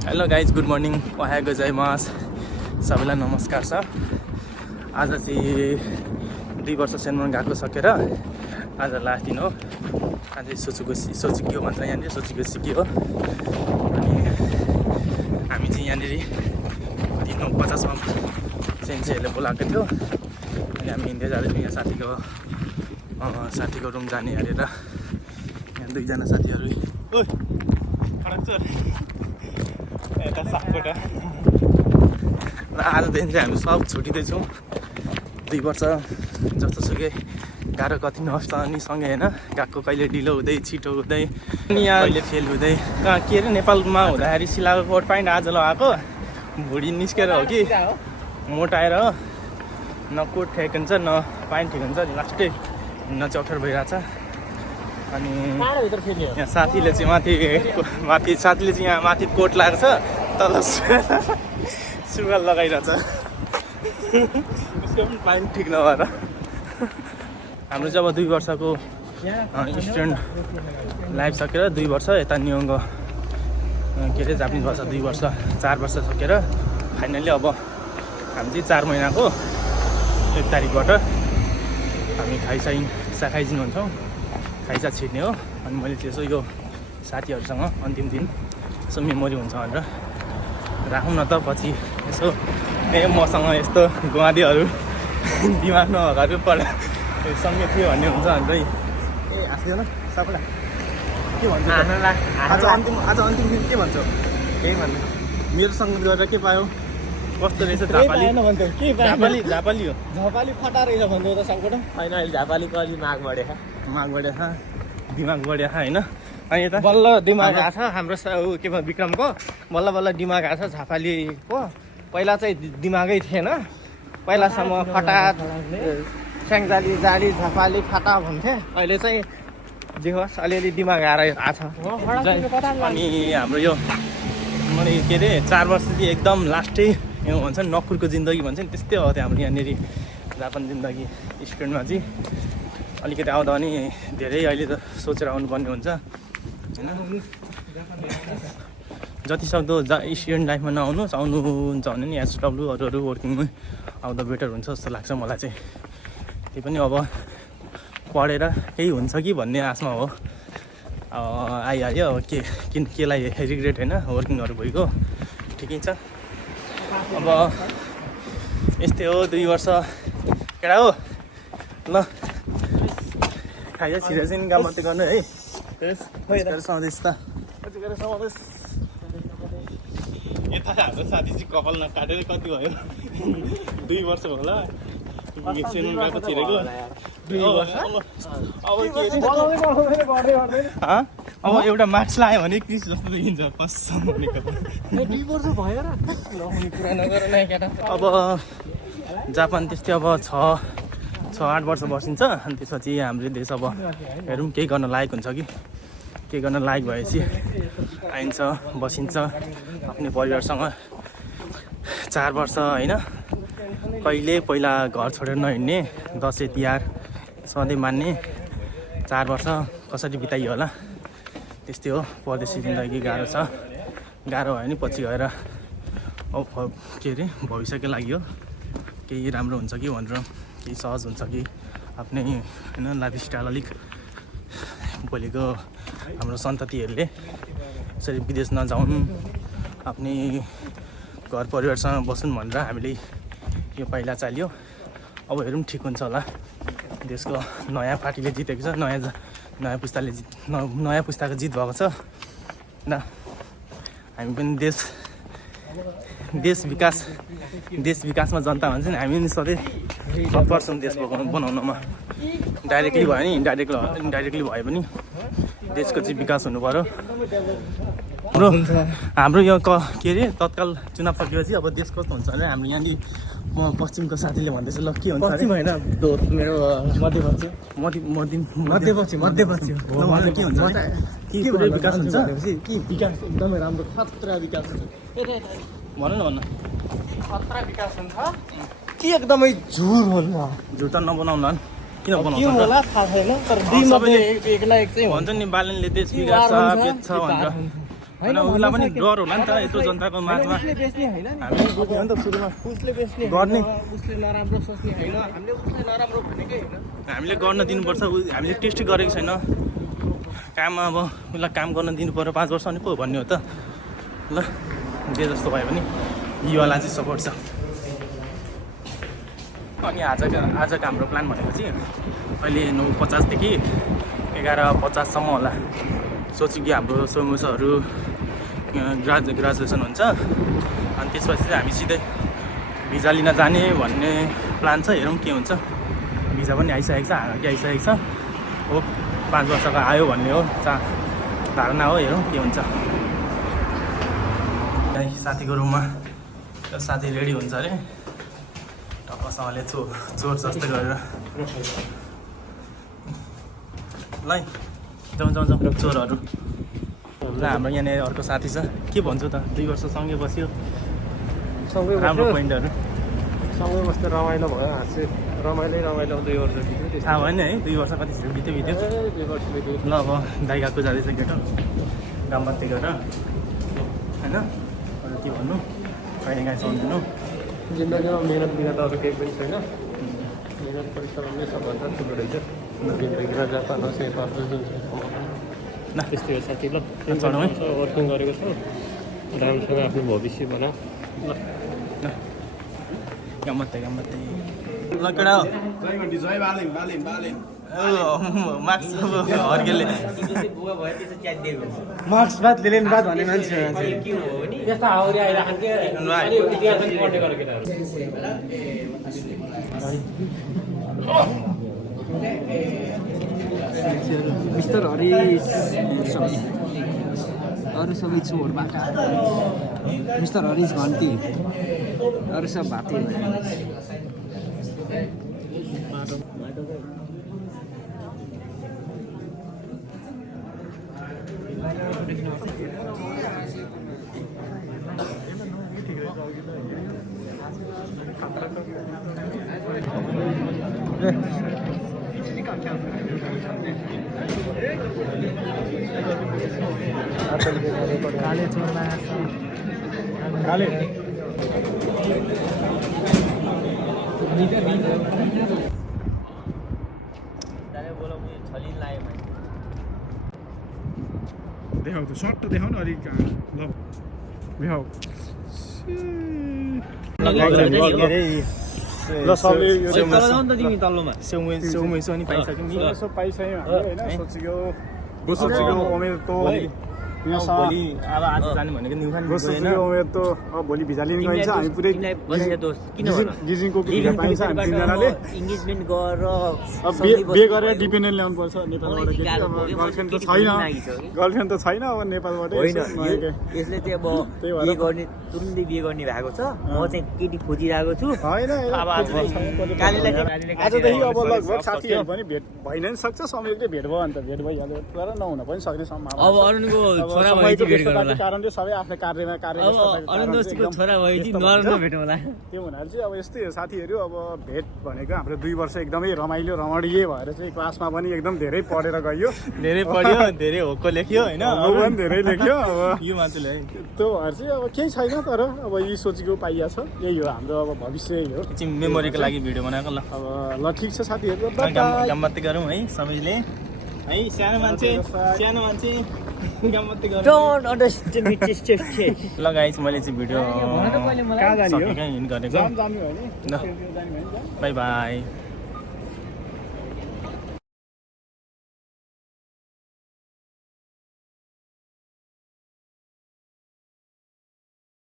Hello guys, good morning, ओहाय गोजाइमास, सबैलाई नमस्कार छ। आज चाहिँ 2 वर्ष सेनमन गएको सकेर आज लास्ट दिन हो। आज सोचुक्यो भन्छ यहाँनिर, सोचुक्यो सिक्यो। अनि हामी चाहिँ यहाँनिर 350मा सेन्सेहरूले बोलाएको थियो। अनि हामी हिँड्दै जाँदैछौँ यहाँ साथीको रुम जाने हेरेर। यहाँ 2जना साथीहरू यता सापकोटा र आजदेखि चाहिँ हामी सब छुटिँदैछौँ। 2 वर्ष जस्तोसुकै गाह्रो कति नहोस् त अनि सँगै होइन गएको, कहिले ढिलो हुँदै छिटो हुँदै अनि यहाँ कहिले फेल हुँदै कहाँ के अरे नेपालमा हुँदाखेरि सिलाएको कोट प्यान्ट आज लगाएको भुँडी निस्केर हो कि मोटाएर हो, न कोट ठिक हुन्छ न प्यान्ट ठिक हुन्छ, लास्टै हिँड्न चाहिँ अप्ठ्यारो भइरहेछ। अनि यहाँ साथीले चाहिँ माथि साथीले चाहिँ यहाँ माथि कोट लगाएको छ, तल सुरुवाल लगाइरहेछ। उसको पनि प्यान्ट ठिक नभएर हाम्रो चाहिँ अब 2 वर्षको स्टुडेन्ट लाइफ सकेर 2 वर्ष यता न्युङ्गो के अरे जापानिज भाषा 2 वर्ष 4 वर्ष सकेर फाइनली अब हामी चाहिँ 4 महिनाको 1 तारिकबाट हामी खाइजिन हुन्छौँ। खाइसा छिर्ने हो। अनि मैले चाहिँ यसो यो साथीहरूसँग अन्तिम दिन यसो मेमोरी हुन्छ भनेर राखौँ न त, पछि यसो मसँग यस्तो गुवादीहरू दिमाग नभएकाहरू सँगै थियो भन्ने हुन्छ भनेर हाँस्दियो न सबैलाई। के भन्छ आज अन्तिम दिन के भन्छौ? केही भन्नु, मेरोसँग गरेर के पायो, कस्तो रहेछ? झापाली हो, झापाली फटा रहेछ भन्थ्यो त सबको। होइन अहिले झापालीको अलि माग बढेको दिमाग बढ्या होइन। अनि यता बल्ल दिमाग आएको छ हाम्रो के भन्छ विक्रमको, बल्ल दिमाग आएको छ झापालीको। पहिला चाहिँ दिमागै थिएन, पहिलासम्म फटा स्याङ्जाली जाली झापाली फटा भन्थे। अहिले चाहिँ जे होस् अलिअलि दिमाग आएको छ। अनि हाम्रो यो मैले के अरे 4 वर्ष चाहिँ एकदम लास्टै यो भन्छ नि नकुरको जिन्दगी भन्छ नि, त्यस्तै हो त्यो हाम्रो यहाँनिर जापान जिन्दगी। स्टुडेन्टमा चाहिँ अलिकति आउँदा पनि धेरै अहिले त सोचेर आउनुपर्ने हुन्छ होइन। जतिसक्दो स्टुडेन्ट लाइफमा नआउनुहोस्, आउनुहुन्छ भने नि एसडब्लु अरू वर्किङमै आउँदा बेटर हुन्छ जस्तो लाग्छ मलाई चाहिँ। त्यही पनि अब पढेर केही हुन्छ कि भन्ने आशमा हो। आइहाल्यो अब केलाई रिग्रेट होइन, वर्किङहरू भइगयो ठिकै छ। अब यस्तै हो 2 वर्ष केटा हो। ल खाइजा छिरेर चाहिँ काम मात्रै गर्नु है। सधैँ त यता हाम्रो साथी चाहिँ कपाल नकाटेर कति भयो 2 वर्ष होला गएको छिरेको। 2 वर्ष अब एउटा मार्क्स लगायो भने क्रिस जस्तो देखिन्छ पसम भनेको। 2 वर्ष भयो र कुरा नगर न केटा। अब जापान त्यस्तै अब 6-8 वर्ष बसिन्छ। अनि त्यसपछि हाम्रो देश अब हेरौँ केही गर्न लायक हुन्छ कि, केही गर्न लायक भएपछि आइन्छ बसिन्छ आफ्नै परिवारसँग 4 वर्ष होइन। कहिले पहिला घर छोडेर नहिँड्ने, दसैँ तिहार सधैँ मान्ने 4 वर्ष कसरी बिताइयो होला। त्यस्तै हो परदेशी जिन्दगी, गाह्रो छ। गाह्रो भयो नि पछि गएर अब के अरे भविष्यकै लागि हो, केही राम्रो हुन्छ कि भनेर, केही सहज हुन्छ कि आफ्नै होइन लाइफस्टाइल अलिक भोलिको हाम्रो सन्ततिहरूले यसरी विदेश नजाउन्, आफ्नै घर परिवारसँग बसुन् भनेर हामीले यो पाइला चाल्यो। अब हेरौँ ठिक हुन्छ होला। देशको नयाँ पार्टीले जितेको छ, नयाँ पुस्ताको जित भएको छ होइन। हामी पनि देश विकासमा जनता भन्छ नि, हामी पनि सधैँ तत्पर छौँ देश बनाउनमा। डाइरेक्टली भयो नि इन्डाइरेक्टली भए पनि देशको चाहिँ विकास हुनु पऱ्यो। हाम्रो यो के अरे तत्काल चुनाव सकेपछि अब देश कस्तो हुन्छ भने हाम्रो यहाँनिर पश्चिमको साथीले भन्दैछ ल के हुन्छ पश्चिम होइन दोस्त मेरो मध्यपश्चिम के हुन्छ के विकास हुन्छ कि विकास एकदमै राम्रो खतरा विकास हुन्छ। भन न खतरा विकास हुन्छ कि एकदमै झुट नबनाउनु किन बनाउँछ होला थाहा छैन, तर 2 मध्ये एक न एक चाहिँ भन्छ नि बालनले देश बिगार्छ बेच्छ भनेर। होइन उसलाई पनि डर होला नि त यत्रो जनताको माझमा उसले बेच्ने होइन नि हामी बुझ्ने हो नि त सुरुमा उसले बेच्ने गर्ने उसले नराम्रो सोच्ने होइन हामीले उसले नराम्रो भनेकै होइन हामीले गर्न दिनुपर्छ हामीले टेस्टै गरेको छैन काम अब उसलाई काम गर्न दिनु पऱ्यो 5 वर्ष अनि पो भन्ने हो त ल जे जस्तो भयो भने युवालाई चाहिँ सपोर्ट छ अनि आजको हाम्रो प्लान भनेको चाहिँ अहिले 9:50 देखि 11:50 सम्म होला सोच्यौँ कि हाम्रो सोमुसहरू ग्रेजुएसन हुन्छ अनि त्यसपछि चाहिँ हामी सिधै भिजा लिन जाने भन्ने प्लान छ हेरौँ के हुन्छ भिजा पनि आइसकेको छ हालकी आइसकेको छ हो 5 वर्षको आयो भन्ने हो धारणा हो हेरौँ के हुन्छ साथीको रुममा साथी रेडी हुन्छ अरे टक्कसँगले चोर जस्तो गरेर ल जाउँ चोरहरू ल हाम्रो यहाँनिर अर्को साथी छ के भन्छु त 2 वर्ष सँगै बस्यो राम्रो पोइन्टहरू सँगै बस्दा रमाइलो भयो हाँसे रमाइलो 2 वर्ष बित्यो थाहा भएन है 2 वर्ष कति बित्यो 2 वर्ष बित्यो ल अब दाइ गएको जाँदैछ केटो गामबत्ती गरेर होइन अरू के भन्नु कहिले काहीँ सम्झिनु जिन्दगीमा मेहनत बिना त अरू केही पनि छैन मेहनत परिश्रम नै सबभन्दा ठुलो रहेछ जिन्दगीमा जापान होस् नेपाल होस् ल त्यस्तै हो साथी ल चढौँ है वर्किङ गरेको छौँ राम्रोसँग आफ्नो भविष्य बना ल गम्मत्ते ल केटा हो मार्क्स हर्केले मार्क्स बाद लेन बाद भन्ने मान्छे त्यस्ता हाउरी मिस्टर हरिश अरू सबै चोर बाका मिस्टर हरिश घन्टी अरू सब भाते काले चोरमा काले देखाउ त सर्ट त देखाउ न अलिक ल देखाउ ल सबले यो सेउमै पनि पाइसक्यौँ नि यसो पाइसक्यौँ हामीले होइन सोचेको उमेर त भोलि अब आज जाने भनेको न्युखान उमेर त अब भोलि भिजा लिनु गइन्छ हामी पुरै गिजिङको भिजा पाइन्छ हामी तिनजनाले इङ्गेजमेन्ट गरेर अब बिहे गरेर डिपेन्डेन्ट ल्याउनु पर्छ नेपालबाट अब गर्लफ्रेन्ड त छैन अब नेपालबाट यसले चाहिँ अब बिहे गर्ने तुरुन्तै बिहे गर्ने भएको छ म चाहिँ केटी खोजिरहेको छु होइन आजदेखि अब लगभग साथीहरू पनि भेट भइ नै सक्छ समयले भेट भयो भने त भेट भइहाल्यो तर नहुन पनि सक्ने सम्भावना अब अरुणको छोरा भएपछि भेट गरौँला कारणले सबै आफ्नो कार्यमा अरुण दोस्तीको छोरा भएपछि नराम्रो भेट होला त्यो हुनाले चाहिँ अब यस्तै हो साथीहरू अब भेट भनेको हाम्रो 2 वर्ष एकदमै रमाइलो भएर चाहिँ क्लासमा पनि एकदम धेरै पढेर गयो धेरै पढ्यो धेरै होको लेख्यो होइन पनि धेरै लेख्यो अब यो मान्छेले त्यो भएर चाहिँ अब केही छैन तर अब यी सोचेको पाइया छ यही हो हाम्रो अब भविष्य यही हो चाहिँ मेमोरीको लागि भिडियो बनाएको ल अब ल ठिक छ साथीहरू गम्मत्ती गरौँ है सबैले है सानो मान्छे गम्मत्ती गरौँ डोन्ट अन्डरस्ट्यान्ड मी टेस्ट ल गाइस मैले चाहिँ भिडियो कहाँ जाने हो गरेको जानु हो नि बाई बाई